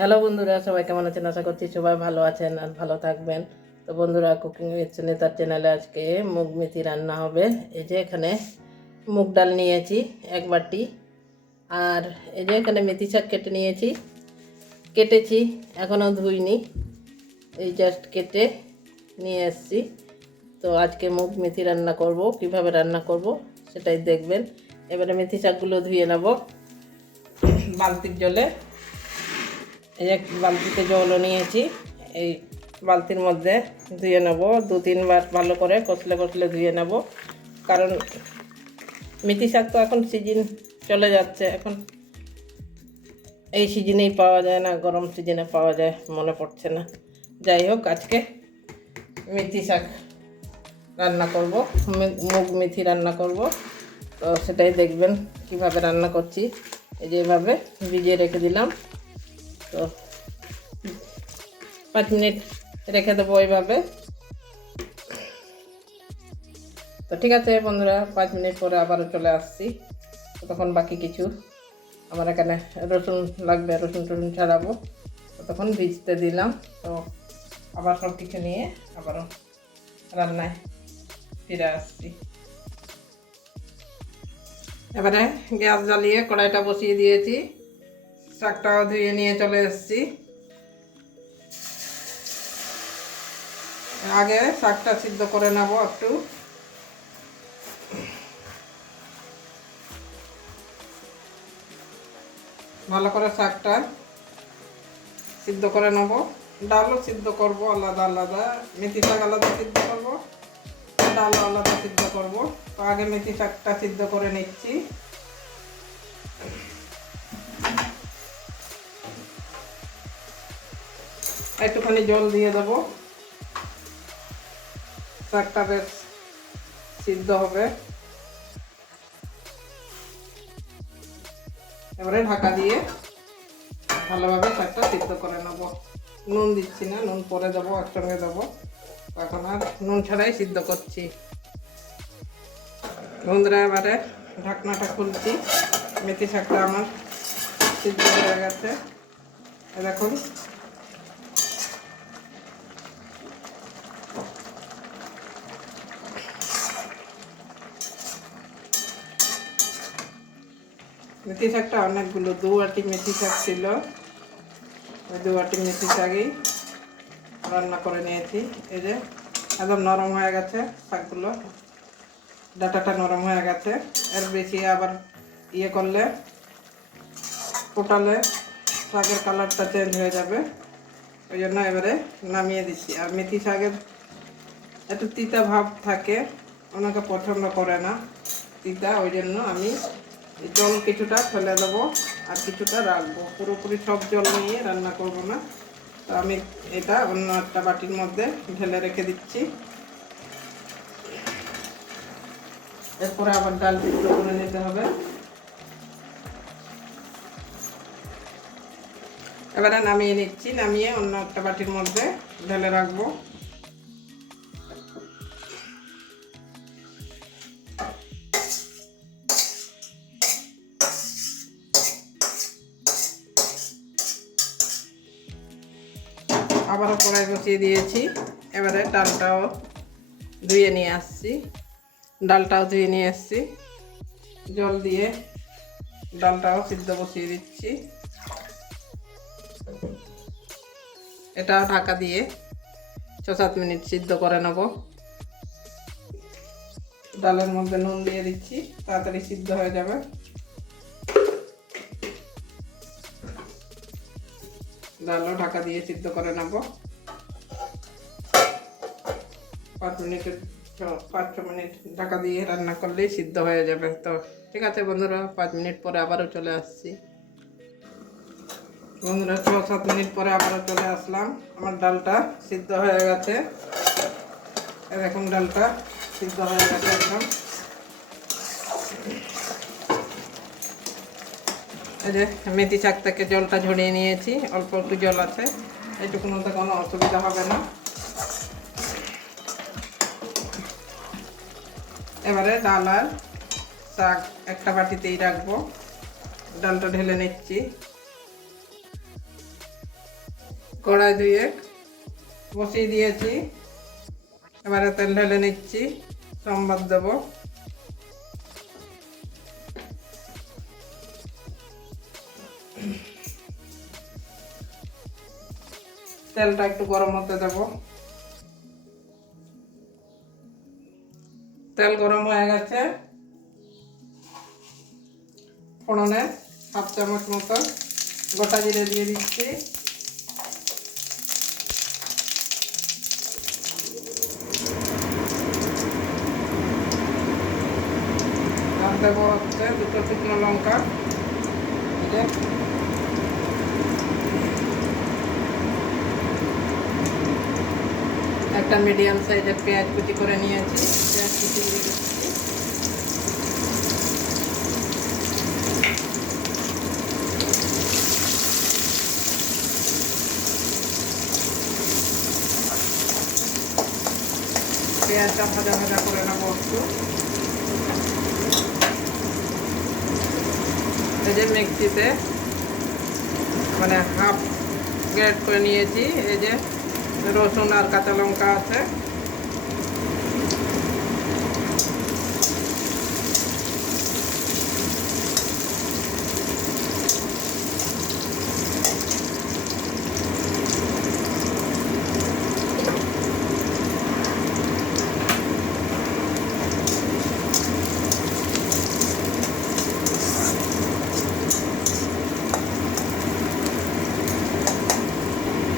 Hello বন্ধুরা, সবাই কেমন আছেন? আশা করছি সবাই ভালো আছেন আর ভালো থাকবেন। তো বন্ধুরা, কুকিং উইথ সুনিতার চ্যানেলে আজকে মুগ মেথি রান্না হবে। এই যে এখানে মুগ ডাল নিয়েছি 1 বাটি, আর এই যে এখানে মেথি শাক কেটেছি, এখনও ধুইনি, এই জাস্ট কেটে নিয়ে এসেছি। তো আজকে মুগ মেথি রান্না করব, কিভাবে রান্না করব সেটাই দেখবেন। এবারে মেথি শাকগুলো ধুয়ে নেব বালতির জলে। এই এক বালতিতে জলও নিয়েছি, এই বালতির মধ্যে ধুয়ে নেব 2-3 বার ভালো করে কষলে ধুয়ে নেব। কারণ মেথি শাক তো এখন সিজন চলে যাচ্ছে, এখন এই সিজনেই পাওয়া যায় না, গরম সিজনে পাওয়া যায় মনে পড়ছে না। যাই হোক, আজকে মেথি শাক রান্না করব, মুগ মেথি রান্না করব। তো সেটাই দেখবেন কিভাবে রান্না করছি। এই যে এভাবে ভিজিয়ে রেখে দিলাম, তো 5 মিনিট রেখে দেবো এইভাবে। তো ঠিক আছে বন্ধুরা, 5 মিনিট পরে আবারও চলে আসছি। তখন বাকি কিছু আমার এখানে রসুন লাগবে, রসুন টসুন ছাড়াবো, তখন ভিজতে দিলাম। তো আবার সব কিছু নিয়ে আবারও রান্নায় ফিরে আসছি। এবারে গ্যাস জ্বালিয়ে কড়াইটা বসিয়ে দিয়েছি, শাকটাও ধুয়ে নিয়ে চলে এসেছি। আগে শাকটা সিদ্ধ করে নেবো একটু। ভালো করে শাকটা সিদ্ধ করে নেব, ডালও সিদ্ধ করব আলাদা আলাদা, মেথি শাক আলাদা সিদ্ধ করব, ডালও আলাদা সিদ্ধ করব। তো আগে মেথি শাকটা সিদ্ধ করে নিচ্ছি। একটুখানি জল দিয়ে দেবো, শাকটা বেশ সিদ্ধ হবে। এবারে ঢাকা দিয়ে ভালোভাবে শাকটা সিদ্ধ করে নেব। নুন দিচ্ছি না, নুন পরে দেবো, একসঙ্গে দেবো। এখন আর নুন ছাড়াই সিদ্ধ করছি। বন্ধুরা, এবারে ঢাকনাটা খুলছি। মেথি শাকটা আমার সিদ্ধ হয়ে গেছে, দেখুন। মেথি শাকটা অনেকগুলো, 2 বাটি মেথি শাক ছিল, ওই 2 বাটি মেথি শাকই রান্না করে নিয়েছি। এই যে একদম নরম হয়ে গেছে শাকগুলো, ডাটাটা নরম হয়ে গেছে। এর বেশি আবার ইয়ে করলে ফোটালে শাকের কালারটা চেঞ্জ হয়ে যাবে, ওই জন্য এবারে নামিয়ে দিচ্ছি। আর মেথি শাকের একটু তিতা ভাব থাকে, ওনাকে পছন্দ করে না তিতা, ওই জন্য আমি জল কিছুটা ফেলে দেবো আর কিছুটা রাখবো, পুরোপুরি সব জল নিয়ে রান্না করব না। তো আমি এটা অন্য একটা বাটির মধ্যে ঢেলে রেখে দিচ্ছি। এরপরে আবার ডাল সিদ্ধ করে নিতে হবে। এবারে নামিয়ে নিচ্ছি, নামিয়ে অন্য একটা বাটির মধ্যে ঢেলে রাখবো। আবারও কড়াই বসিয়ে দিয়েছি। এবারে ডালটাও ধুয়ে নিয়ে আসছি, জল দিয়ে ডালটাও সিদ্ধ বসিয়ে দিচ্ছি। এটাও ঢাকা দিয়ে 6-7 মিনিট সিদ্ধ করে নেব। ডালের মধ্যে নুন দিয়ে দিচ্ছি, তাড়াতাড়ি সিদ্ধ হয়ে যাবে। ডালও ঢাকা দিয়ে সিদ্ধ করে নেব 5-6 মিনিট ঢাকা দিয়ে রান্না করলেই সিদ্ধ হয়ে যাবে। তো ঠিক আছে বন্ধুরা, 5 মিনিট পরে আবারও চলে আসছি। বন্ধুরা, 6-7 মিনিট পরে আবারও চলে আসলাম। আমার ডালটা সিদ্ধ হয়ে গেছে, এরকম ডালটা সিদ্ধ হয়ে গেছে একদম। এই যে মেথি শাক থেকে জলটা ঝরিয়ে নিয়েছি, অল্প একটু জল আছে, এইটুকুনোতে কোনো অসুবিধা হবে না। এবারে ডাল আর শাক একটা বাটিতেই রাখবো, ডালটা ঢেলে নিচ্ছি। কড়াই ধুয়ে বসিয়ে দিয়েছি, এবারে তেল ঢেলে নিচ্ছি, সম্বাদ দেব। তেলটা একটু গরম হতে দেব। তেল গরম হয়ে গেছে, ফোড়নে 1/2 চামচ মতো গোটা জিরে দিয়ে দিচ্ছি। আর দেবো হচ্ছে 2টো শুকনো লঙ্কা, একটা মিডিয়াম সাইজের পেঁয়াজ কুচি করে নিয়েছি, পেঁয়াজ কুচি দিয়ে দিচ্ছি। পেঁয়াজটা ভাজা ভাজা করে নেবো একটু। এই যে মিক্সিতে মানে হাফ গ্রেড করে নিয়েছি, এই যে রসুন আর কাঁচা লঙ্কা আছে,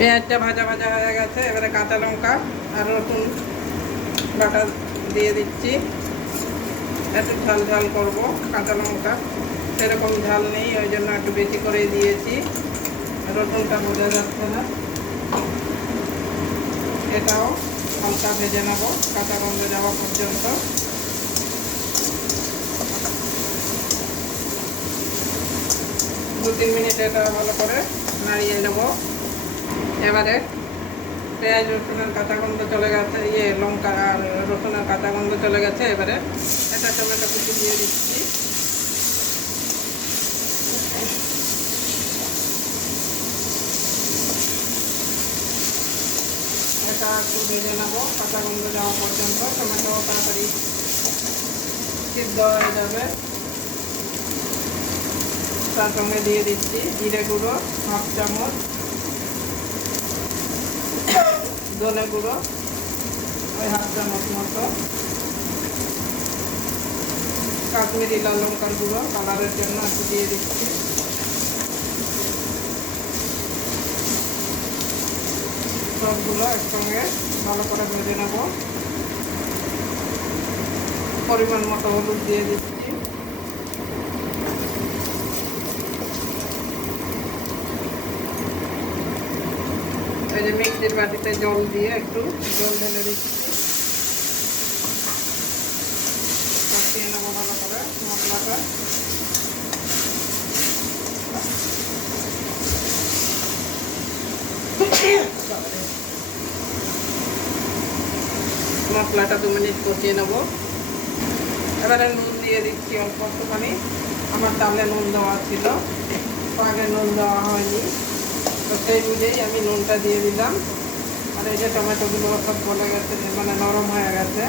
পেঁয়াজটা ভাজা ভাজা হয়ে গেছে, এবারে কাঁচা লঙ্কা আর রসুন বাটা দিয়ে দিচ্ছি। একটু ঝাল ঝাল করবো, কাঁচা লঙ্কা সেরকম ঝাল নেই, ওই জন্য একটু বেশি করেই দিয়েছি। রসুনটা বোঝা যাচ্ছে না, এটাও হালকা ভেজে নেবো কাঁচা গন্ধ যাওয়া পর্যন্ত। 2-3 মিনিট এটা ভালো করে নাড়িয়ে নেবো। এবারে পেঁয়াজ রসুনের কাঁচা গন্ধ চলে গেছে, লঙ্কা আর রসুনের কাঁচা গন্ধ চলে গেছে, এবারে একটা টমেটো কুচি দিয়ে দিচ্ছি। এটা একটু ভেজে নেবো কাঁচা গন্ধ যাওয়া পর্যন্ত, টমেটো তাড়াতাড়ি সিদ্ধ হয়ে যাবে। তার সঙ্গে দিয়ে দিচ্ছি জিরে গুঁড়ো 1/2 চামচ, ধনে গুঁড়ো ওই 1/2 চামচ মতো, কাশ্মীরি লাল লঙ্কার গুঁড়ো কালারের জন্য একটু দিয়ে দিচ্ছি। সবগুলো একসঙ্গে ভালো করে ভেজে নেব। পরিমাণ মতো হলুদ দিয়ে দিচ্ছি। এই যে মিক্সির বাটিতে জল দিয়ে একটু জল ঢেলে দিচ্ছি, কষিয়ে নেবো ভালো করে মশলাটা। মশলাটা 2 মিনিট কষিয়ে নেবো। এবারে নুন দিয়ে দিচ্ছি অল্প একটুখানি, আমার ডালে নুন দেওয়া ছিল, আগে নুন দেওয়া হয়নি, তো সেই বুঝেই আমি নুনটা দিয়ে দিলাম। আর এই যে টমেটোগুলো সব গলে গেছে, মানে নরম হয়ে গেছে,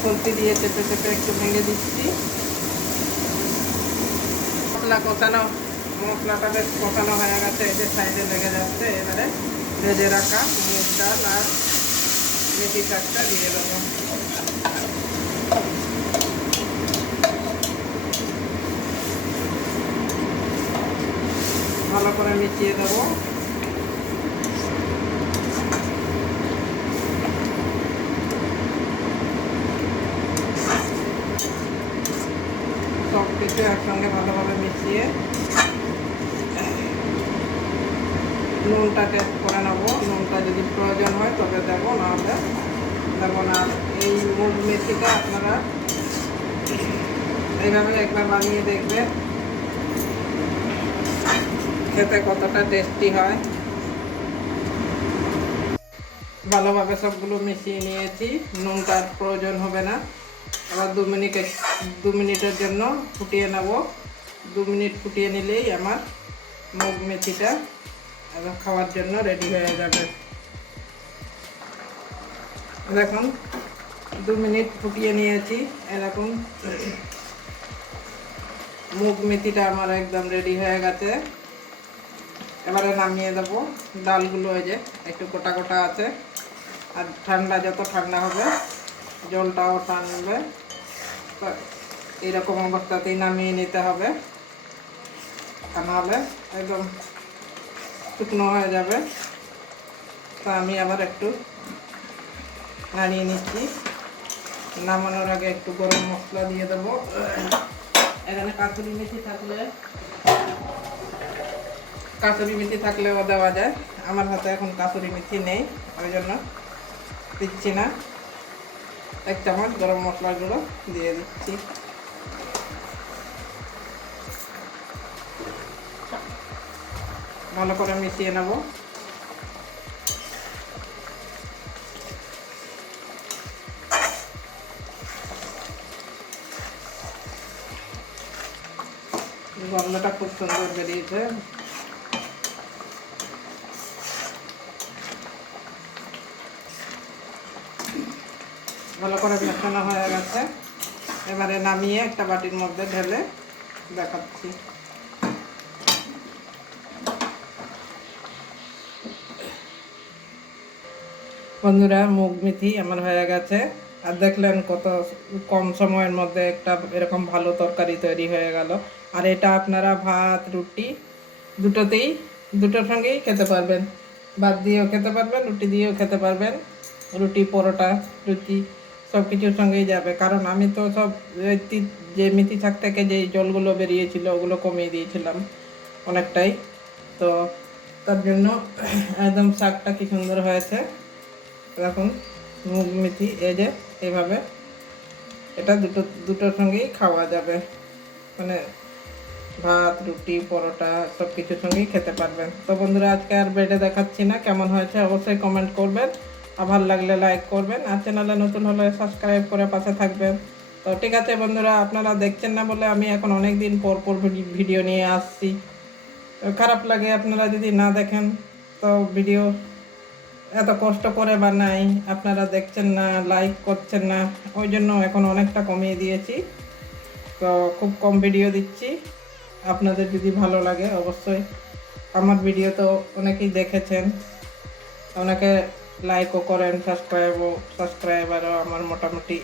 খুন্তি দিয়ে চেপে চেপে একটু ভেঙে দিচ্ছি। মশলাটা বেশ কষানো হয়ে গেছে, এই যে সাইডে লেগে যাচ্ছে। এবারে ভেজে রাখা মুগ ডাল আর মেথি শাকটা দিয়ে দেবো। ভালো করে মিশিয়ে দেবো। সব কিছু একসঙ্গে ভালোভাবে মিশিয়ে নুনটা টেস্ট করে নেবো। নুনটা যদি প্রয়োজন হয় তবে দেবো, নাহলে দেবো না। এই মুগ মেথিটা আপনারা এইভাবে একবার বানিয়ে দেখবেন, খেতে কতটা টেস্টি হয়। ভালোভাবে সবগুলো মিশিয়ে নিয়েছি, নুনটার প্রয়োজন হবে না। আবার 2 মিনিটের জন্য ফুটিয়ে নেব। 2 মিনিট ফুটিয়ে নিলেই আমার মুগ মেথিটা এবং খাওয়ার জন্য রেডি হয়ে যাবে। দেখুন 2 মিনিট ফুটিয়ে নিয়েছি। এরকম মুগ মেথিটা আমার একদম রেডি হয়ে গেছে। এবারে নামিয়ে দেবো। ডালগুলো এই যে একটু গোটা গোটা আছে, আর ঠান্ডা যত ঠান্ডা হবে জলটাও টানবে, তো এইরকম অবস্থাতেই নামিয়ে নিতে হবে, তা নাহলে একদম শুকনো হয়ে যাবে। তা আমি আবার একটু নাড়িয়ে নিচ্ছি। নামানোর আগে একটু গরম মশলা দিয়ে দেবো। এখানে কাসুরি মেথি থাকলেও দেওয়া যায়। আমার হাতে এখন কাসুরি মেথি নেই, ওই জন্য দিচ্ছি না। 1 চামচ গরম মশলার গুঁড়ো দিয়ে দিচ্ছি। ভালো করে মিশিয়ে নেব। গন্ধটা খুব সুন্দর বেরিয়েছে। ভালো করে মেশানো হয়ে গেছে। এবারে নামিয়ে একটা বাটির মধ্যে ঢেলে দেখাচ্ছি। বন্ধুরা, মুগ মেথি আমার হয়ে গেছে। আর দেখলেন কত কম সময়ের মধ্যে একটা এরকম ভালো তরকারি তৈরি হয়ে গেল। আর এটা আপনারা ভাত রুটি দুটোর সঙ্গেই খেতে পারবেন। ভাত দিয়েও খেতে পারবেন, রুটি দিয়েও খেতে পারবেন। রুটি, পরোটা, লুচি সব কিছুর সঙ্গেই যাবে। কারণ আমি তো সব যে মেথি শাক থেকে যে জলগুলো বেরিয়েছিল ওগুলো কমিয়ে দিয়েছিলাম অনেকটাই। তো তার জন্য একদম শাকটা কি সুন্দর হয়েছে। দেখুন মুগ মেথি এই যে এইভাবে, এটা দুটোর সঙ্গেই খাওয়া যাবে। মানে ভাত, রুটি, পরোটা সব কিছুর সঙ্গেই খেতে পারবেন। তো বন্ধুরা, আজকে আর বেটে দেখাচ্ছি না। কেমন হয়েছে অবশ্যই কমেন্ট করবেন, আর ভালো লাগলে লাইক করবেন, আর চ্যানেলে নতুন হলে সাবস্ক্রাইব করে পাশে থাকবেন। তো ঠিক আছে বন্ধুরা, আপনারা দেখছেন না বলে আমি এখন অনেক দিন পর ভিডিও নিয়ে আসছি। খারাপ লাগে আপনারা যদি না দেখেন। তো ভিডিও এত কষ্ট করে বানাই, আপনারা দেখছেন না, লাইক করছেন না, ওই জন্য এখন অনেকটা কমিয়ে দিয়েছি। তো খুব কম ভিডিও দিচ্ছি। আপনাদের যদি ভালো লাগে অবশ্যই, আমার ভিডিও তো অনেকেই দেখেছেন, অনেকে লাইকও করেন, সাবস্ক্রাইবারও আমার মোটামুটি